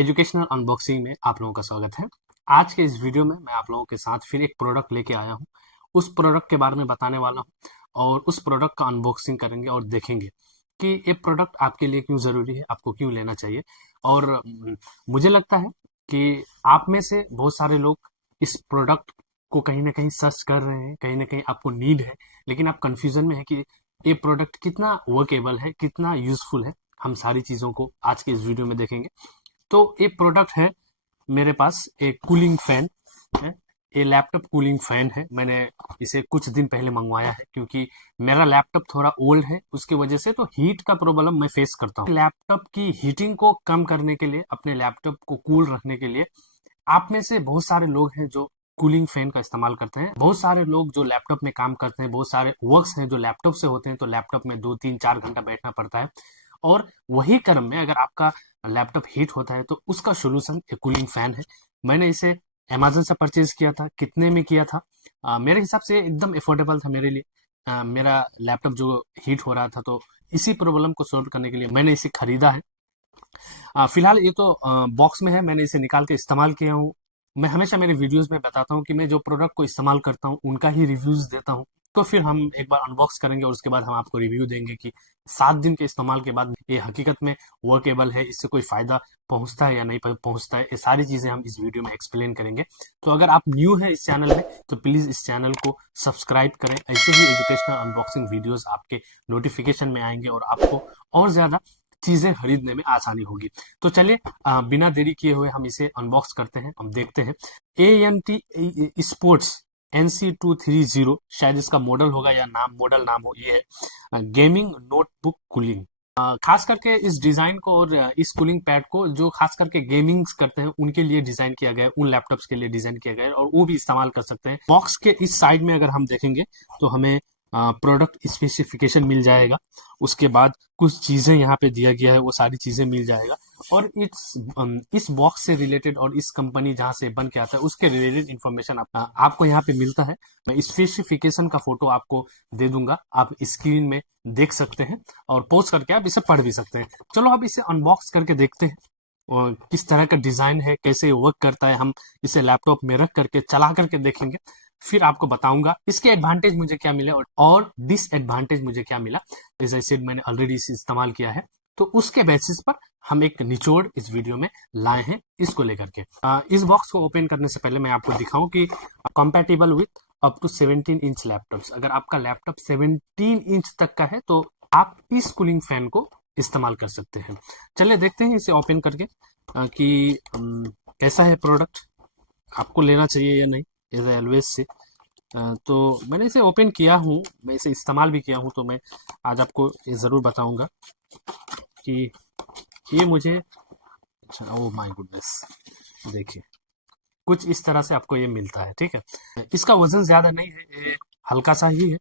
Educational unboxing में आप लोगों का स्वागत है। आज के इस वीडियो में मैं आप लोगों के साथ फिर एक प्रोडक्ट लेके आया हूँ। उस प्रोडक्ट के बारे में बताने वाला हूँ और उस प्रोडक्ट का अनबॉक्सिंग करेंगे और देखेंगे कि ये प्रोडक्ट आपके लिए क्यों ज़रूरी है, आपको क्यों लेना चाहिए। और मुझे लगता है कि आप में से बहुत सारे लोग इस प्रोडक्ट को कहीं ना कहीं सर्च कर रहे हैं, कहीं ना कहीं आपको नीड है, लेकिन आप कंफ्यूजन में है कि ये प्रोडक्ट कितना वर्केबल है, कितना यूजफुल है। हम सारी चीज़ों को आज के इस वीडियो में देखेंगे। तो ये प्रोडक्ट है मेरे पास, एक कूलिंग फैन है। ये लैपटॉप कूलिंग फैन है। मैंने इसे कुछ दिन पहले मंगवाया है क्योंकि मेरा लैपटॉप थोड़ा ओल्ड है, उसकी वजह से तो हीट का प्रॉब्लम मैं फेस करता हूँ। लैपटॉप की हीटिंग को कम करने के लिए, अपने लैपटॉप को कूल रखने के लिए आप में से बहुत सारे लोग हैं जो कूलिंग फैन का इस्तेमाल करते हैं। बहुत सारे लोग जो लैपटॉप में काम करते हैं, बहुत सारे वर्क्स हैं जो लैपटॉप से होते हैं, तो लैपटॉप में 2 3 4 घंटा बैठना पड़ता है। और वही क्रम में अगर आपका लैपटॉप हीट होता है तो उसका सोल्यूशन एक कूलिंग फैन है। मैंने इसे अमेजन से परचेज किया था। कितने में किया था? मेरे हिसाब से एकदम अफोर्डेबल था मेरे लिए। मेरा लैपटॉप जो हीट हो रहा था, तो इसी प्रॉब्लम को सॉल्व करने के लिए मैंने इसे खरीदा है। फिलहाल ये तो बॉक्स में है, मैंने इसे निकाल के इस्तेमाल किया हूँ। मैं हमेशा मेरे वीडियोस में बताता हूँ कि मैं जो प्रोडक्ट को इस्तेमाल करता हूँ उनका ही रिव्यूज देता हूँ। तो फिर हम एक बार अनबॉक्स करेंगे और उसके बाद हम आपको रिव्यू देंगे कि 7 दिन के इस्तेमाल के बाद ये हकीकत में वर्केबल है, इससे कोई फायदा पहुंचता है या नहीं पहुंचता है। ये सारी चीजें हम इस वीडियो में एक्सप्लेन करेंगे। तो अगर आप न्यू है इस चैनल में तो प्लीज इस चैनल को सब्सक्राइब करें। ऐसे ही एजुकेशनल अनबॉक्सिंग वीडियोस आपके नोटिफिकेशन में आएंगे और आपको और ज्यादा चीजें खरीदने में आसानी होगी। तो चलिए बिना देरी किए हुए हम इसे अनबॉक्स करते हैं, हम देखते हैं। ANT स्पोर्ट्स NC230 शायद इसका मॉडल होगा या मॉडल नाम हो। ये है गेमिंग नोटबुक कूलिंग। खास करके इस डिजाइन को और इस कूलिंग पैड को जो खास करके गेमिंग करते हैं उनके लिए डिजाइन किया गया है, उन लैपटॉप्स के लिए डिजाइन किया गया है और वो भी इस्तेमाल कर सकते हैं। बॉक्स के इस साइड में अगर हम देखेंगे तो हमें प्रोडक्ट स्पेसिफिकेशन मिल जाएगा। उसके बाद कुछ चीजें यहाँ पे दिया गया है, वो सारी चीजें मिल जाएगा। और इस बॉक्स से रिलेटेड और इस कंपनी जहाँ से बन के आता है उसके रिलेटेड इन्फॉर्मेशन आपको यहाँ पे मिलता है। मैं स्पेसिफिकेशन का फोटो आपको दे दूंगा, आप स्क्रीन में देख सकते हैं और पॉज करके आप इसे पढ़ भी सकते हैं। चलो अब इसे अनबॉक्स करके देखते हैं और किस तरह का डिजाइन है, कैसे वर्क करता है। हम इसे लैपटॉप में रख करके चला करके देखेंगे, फिर आपको बताऊंगा इसके एडवांटेज मुझे क्या मिले और डिसएडवांटेज मुझे क्या मिला। जैसे सेड मैंने ऑलरेडी इसे इस्तेमाल किया है, तो उसके बेसिस पर हम एक निचोड़ इस वीडियो में लाए हैं इसको लेकर के। इस बॉक्स को ओपन करने से पहले मैं आपको दिखाऊं कि compatible with up to 17 inch laptops. अगर आपका लैपटॉप 17 इंच तक का है तो आप इस कूलिंग फैन को इस्तेमाल कर सकते हैं। चलिए देखते हैं इसे ओपन करके कि कैसा है प्रोडक्ट, आपको लेना चाहिए या नहीं एज ऑलवेज से। तो मैंने इसे ओपन किया हूँ, मैं इसे इस्तेमाल भी किया हूँ, तो मैं आज आपको ये ज़रूर बताऊंगा कि ये मुझे ओह माय गुडनेस, देखिए कुछ इस तरह से आपको ये मिलता है। ठीक है, इसका वजन ज़्यादा नहीं है, ये हल्का सा ही है।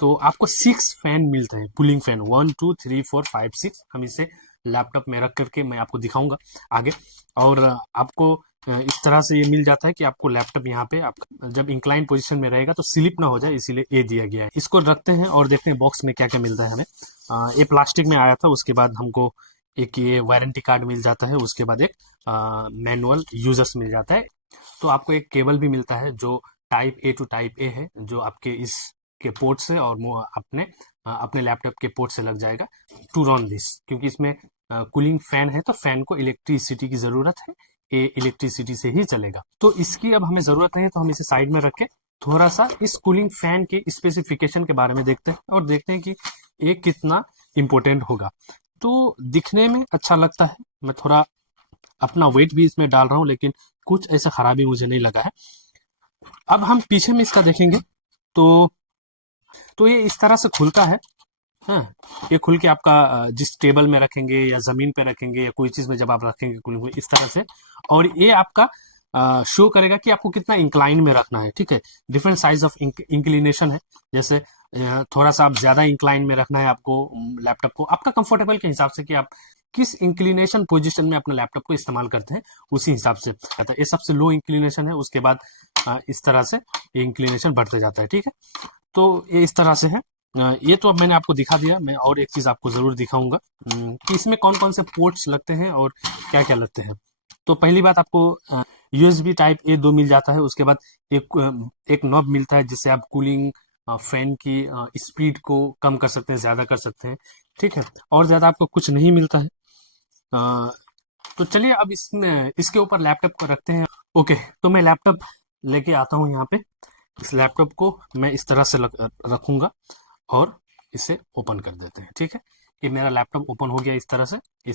तो आपको 6 फैन मिलते हैं, कूलिंग फैन 1 2 3 4 5 6। हम इसे लैपटॉप में रख करके मैं आपको दिखाऊंगा आगे। और आपको इस तरह से ये मिल जाता है कि आपको लैपटॉप यहाँ पे आप जब इंक्लाइन पोजीशन में रहेगा तो स्लिप ना हो जाए, इसीलिए ये दिया गया है। इसको रखते हैं और देखते हैं बॉक्स में क्या क्या मिलता है हमें। ये प्लास्टिक में आया था, उसके बाद हमको एक ये वारंटी कार्ड मिल जाता है, उसके बाद एक मैनुअल यूजर्स मिल जाता है। तो आपको एक केबल भी मिलता है जो type A to type A है, जो आपके इस के पोर्ट से और अपने लैपटॉप के पोर्ट से लग जाएगा टू रन दिस। क्योंकि इसमें कूलिंग फैन है तो फैन को इलेक्ट्रिसिटी की जरूरत है, ये इलेक्ट्रिसिटी से ही चलेगा। तो इसकी अब हमें जरूरत नहीं है, तो हम इसे साइड में रख के थोड़ा सा इस कूलिंग फैन के स्पेसिफिकेशन के बारे में देखते हैं और देखते हैं कि ये कितना इम्पोर्टेंट होगा। तो दिखने में अच्छा लगता है, मैं थोड़ा अपना वेट भी इसमें डाल रहा हूँ, लेकिन कुछ ऐसा खराबी मुझे नहीं लगा है। अब हम पीछे में इसका देखेंगे तो ये इस तरह से खुलता है। हाँ, ये खुल के आपका जिस टेबल में रखेंगे या जमीन पे रखेंगे या कोई चीज में जब आप रखेंगे खुल इस तरह से, और ये आपका शो करेगा कि आपको कितना इंक्लाइन में रखना है। ठीक है, डिफरेंट साइज ऑफ इंक्लिनेशन है। जैसे थोड़ा सा आप ज्यादा इंक्लाइन में रखना है आपको लैपटॉप को, आपका कंफर्टेबल के हिसाब से कि आप किस इंक्लिनेशन पोजीशन में अपने लैपटॉप को इस्तेमाल करते हैं उसी हिसाब से आता है। ये सबसे लो इंक्लिनेशन है, उसके बाद इस तरह से ये इंक्लिनेशन बढ़ते जाता है। ठीक है, तो ये इस तरह से है। ये तो अब मैंने आपको दिखा दिया। मैं और एक चीज आपको जरूर दिखाऊंगा कि इसमें कौन कौन से पोर्ट्स लगते हैं और क्या क्या लगते हैं। तो पहली बात आपको यूएसबी टाइप ए 2 मिल जाता है। उसके बाद एक नॉब मिलता है जिससे आप कूलिंग फैन की स्पीड को कम कर सकते हैं, ज़्यादा कर सकते हैं। ठीक है, और ज़्यादा आपको कुछ नहीं मिलता है। अ, तो चलिए अब इसमें इसके ऊपर लैपटॉप को रखते हैं। ओके, तो मैं लैपटॉप लेके आता हूँ यहाँ पे। इस लैपटॉप को मैं इस तरह से रखूंगा और इसे ओपन कर देते हैं। ठीक है, ये मेरा लैपटॉप ओपन हो गया। इस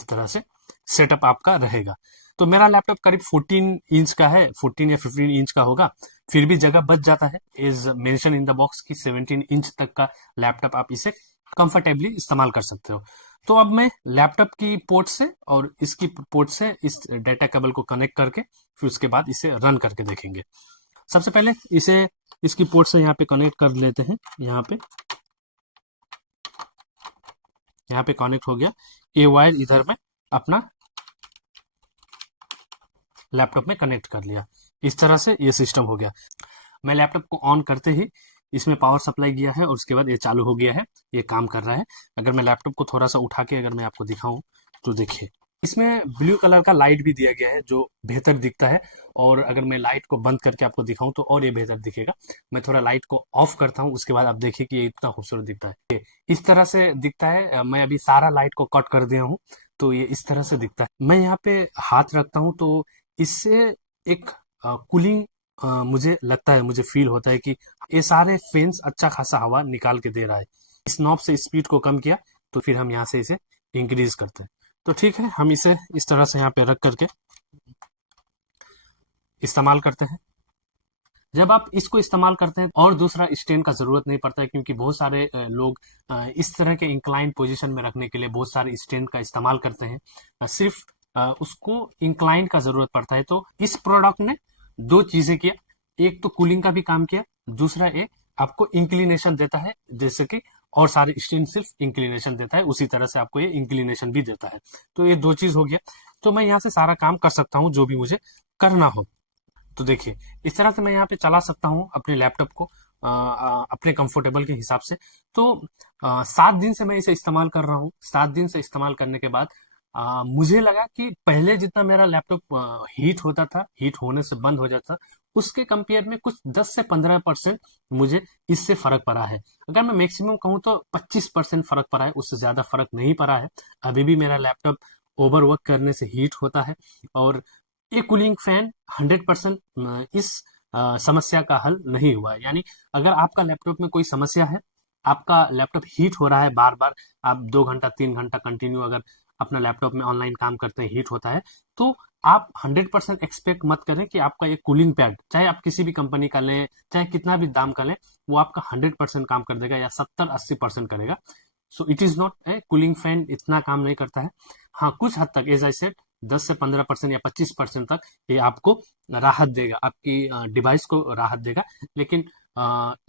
तरह से सेटअप आपका रहेगा। तो मेरा लैपटॉप करीब 14 इंच का है, 14 या 15 इंच का होगा। फिर भी जगह बच जाता है। Is mention in the box की 17 इंच तक का लैपटॉप आप इसे कंफर्टेबली इस्तेमाल कर सकते हो। तो अब मैं लैपटॉप की पोर्ट से और इसकी पोर्ट से इस डेटा केबल को कनेक्ट करके फिर उसके बाद इसे रन करके देखेंगे। सबसे पहले इसे इसकी पोर्ट से यहाँ पे कनेक्ट कर लेते हैं। यहाँ पे कनेक्ट हो गया। ये वायर इधर में अपना लैपटॉप में कनेक्ट कर लिया। इस तरह से ये सिस्टम हो गया। मैं लैपटॉप को ऑन करते ही इसमें पावर सप्लाई गया है और उसके बाद ये चालू हो गया है, ये काम कर रहा है। अगर मैं लैपटॉप को थोड़ा सा उठा के अगर मैं आपको दिखाऊं तो देखिए, इसमें ब्लू कलर का लाइट भी दिया गया है जो बेहतर दिखता है। और अगर मैं लाइट को बंद करके आपको दिखाऊं तो और ये बेहतर दिखेगा। मैं थोड़ा लाइट को ऑफ करता हूं, उसके बाद आप देखिए कि ये इतना खूबसूरत दिखता है। इस तरह से दिखता है। मैं अभी सारा लाइट को कट कर दिया हूँ तो ये इस तरह से दिखता है। मैं यहाँ पे हाथ रखता हूँ तो इससे एक कूलिंग मुझे लगता है, मुझे फील होता है कि ये सारे फैंस अच्छा खासा हवा निकाल के दे रहा है। इस नॉब से स्पीड को कम किया तो फिर हम यहाँ से इसे इंक्रीज करते हैं। तो ठीक है, हम इसे इस तरह से यहाँ पे रख करके इस्तेमाल करते हैं। जब आप इसको इस्तेमाल करते हैं और दूसरा स्टैंड का जरूरत नहीं पड़ता है, क्योंकि बहुत सारे लोग इस तरह के इंक्लाइन पोजीशन में रखने के लिए बहुत सारे स्टैंड का इस्तेमाल करते हैं। सिर्फ उसको इंक्लाइन का जरूरत पड़ता है। तो इस प्रोडक्ट ने दो चीजें किया, एक तो कूलिंग का भी काम किया, दूसरा एक आपको इंक्लिनेशन देता है। जैसे कि और सारे स्टैंड सिर्फ इंक्लिनेशन देता है, उसी तरह से आपको ये इंक्लिनेशन भी देता है। तो ये दो चीज हो गया। तो मैं यहाँ से सारा काम कर सकता हूँ जो भी मुझे करना हो। तो देखिए, इस तरह से मैं यहाँ पे चला सकता हूँ अपने लैपटॉप को अपने कंफर्टेबल के हिसाब से। तो 7 दिन से मैं इसे इस्तेमाल कर रहा हूँ। 7 दिन से इस्तेमाल करने के बाद मुझे लगा कि पहले जितना मेरा लैपटॉप हीट होता था, हीट होने से बंद हो जाता, उसके कंपेयर में कुछ 10 से 15% मुझे इससे फर्क पड़ा है। अगर मैं मैक्सिमम कहूँ तो 25% फर्क पड़ा है, उससे ज्यादा फर्क नहीं पड़ा है। अभी भी मेरा लैपटॉप ओवरवर्क करने से हीट होता है। और ये कूलिंग फैन 100% इस समस्या का हल नहीं हुआ है। यानी अगर आपका लैपटॉप में कोई समस्या है, आपका लैपटॉप हीट हो रहा है बार बार, आप 2 घंटा 3 घंटा कंटिन्यू अगर अपना लैपटॉप में ऑनलाइन काम करते हैं, हीट होता है, तो आप 100% एक्सपेक्ट मत करें कि आपका ये कूलिंग पैड, चाहे आप किसी भी कंपनी का लें, चाहे कितना भी दाम का लें, वो आपका 100% काम कर देगा या 70-80% करेगा। So it is not a cooling fan, इतना काम नहीं करता है। हाँ, कुछ हद तक एज आई सेड 10 से 15% या 25% तक ये आपको राहत देगा, आपकी डिवाइस को राहत देगा। लेकिन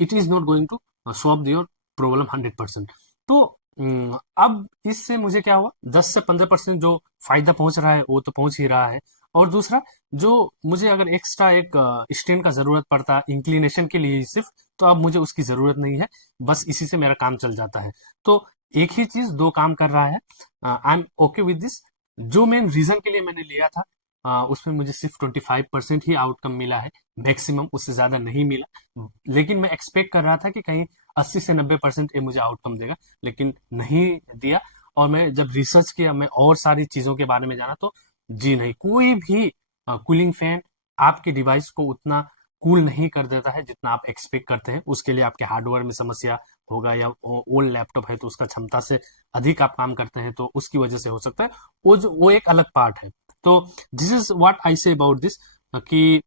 it is not going to solve your problem 100%। तो अब इससे मुझे क्या हुआ, 10 से 15% जो फायदा पहुंच रहा है वो तो पहुंच ही रहा है। और दूसरा, जो मुझे अगर एक्स्ट्रा एक स्टैंड का जरूरत पड़ता इंक्लिनेशन के लिए सिर्फ, तो अब मुझे उसकी जरूरत नहीं है। बस इसी से मेरा काम चल जाता है। तो एक ही चीज दो काम कर रहा है। I am okay with this. जो मेन रीजन के लिए मैंने लिया था उसमें मुझे सिर्फ 25% ही आउटकम मिला है, मैक्सिमम उससे ज्यादा नहीं मिला। लेकिन मैं एक्सपेक्ट कर रहा था कि कहीं 80 से 90% ये मुझे आउटकम देगा, लेकिन नहीं दिया। और मैं जब रिसर्च किया, मैं और सारी चीजों के बारे में जाना, तो जी नहीं, कोई भी कूलिंग फैन आपके डिवाइस को उतना कूल नहीं कर देता है जितना आप एक्सपेक्ट करते हैं। उसके लिए आपके हार्डवेयर में समस्या होगा, या ओल्ड लैपटॉप है तो उसका क्षमता से अधिक आप काम करते हैं तो उसकी वजह से हो सकता है। वो एक अलग पार्ट है। तो this is what I say about this, कि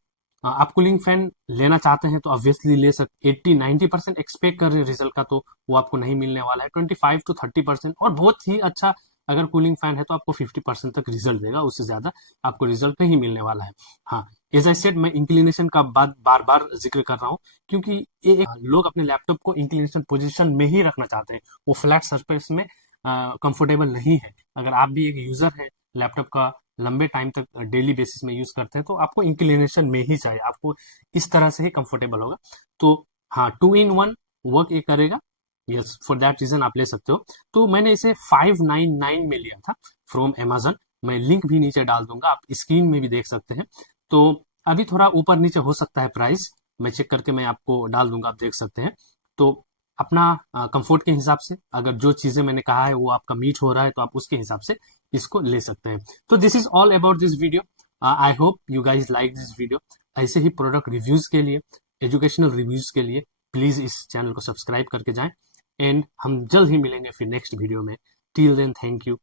आप कूलिंग फैन लेना चाहते हैं तो ऑब्वियसली ले सकते। 80-90% एक्सपेक्ट कर रहे हैं रिजल्ट का, तो वो आपको नहीं मिलने वाला है। 25 to 30%, और बहुत ही अच्छा अगर कूलिंग फैन है तो आपको 50% तक रिजल्ट देगा, उससे ज्यादा आपको रिजल्ट नहीं मिलने वाला है। हाँ, एज आई सेड, मैं इंक्लिनेशन का बात बार बार जिक्र कर रहा हूँ, क्योंकि लोग अपने लैपटॉप को इंक्लिनेशन पोजीशन में ही रखना चाहते हैं, वो फ्लैट सरफेस में कंफर्टेबल नहीं है। अगर आप भी एक यूजर है लैपटॉप का, लंबे टाइम तक डेली बेसिस में यूज करते हैं, तो आपको इंक्लिनेशन में ही चाहिए, आपको इस तरह से ही कंफर्टेबल होगा। तो हाँ, 2-in-1 वर्क ये करेगा। यस, फॉर दैट रीजन आप ले सकते हो। तो मैंने इसे 599 में लिया था फ्रॉम Amazon। मैं लिंक भी नीचे डाल दूंगा, आप स्क्रीन में भी देख सकते हैं। तो अभी थोड़ा ऊपर नीचे हो सकता है प्राइस, मैं चेक करके मैं आपको डाल दूंगा, आप देख सकते हैं। तो अपना कंफर्ट के हिसाब से अगर जो चीज़ें मैंने कहा है वो आपका मीट हो रहा है तो आप उसके हिसाब से इसको ले सकते हैं। तो this is all about this video. I hope you guys like this video. ऐसे ही प्रोडक्ट रिव्यूज़ के लिए, एजुकेशनल रिव्यूज़ के लिए प्लीज़ इस चैनल को सब्सक्राइब करके जाएं। एंड हम जल्द ही मिलेंगे फिर नेक्स्ट वीडियो में। Till then, thank you.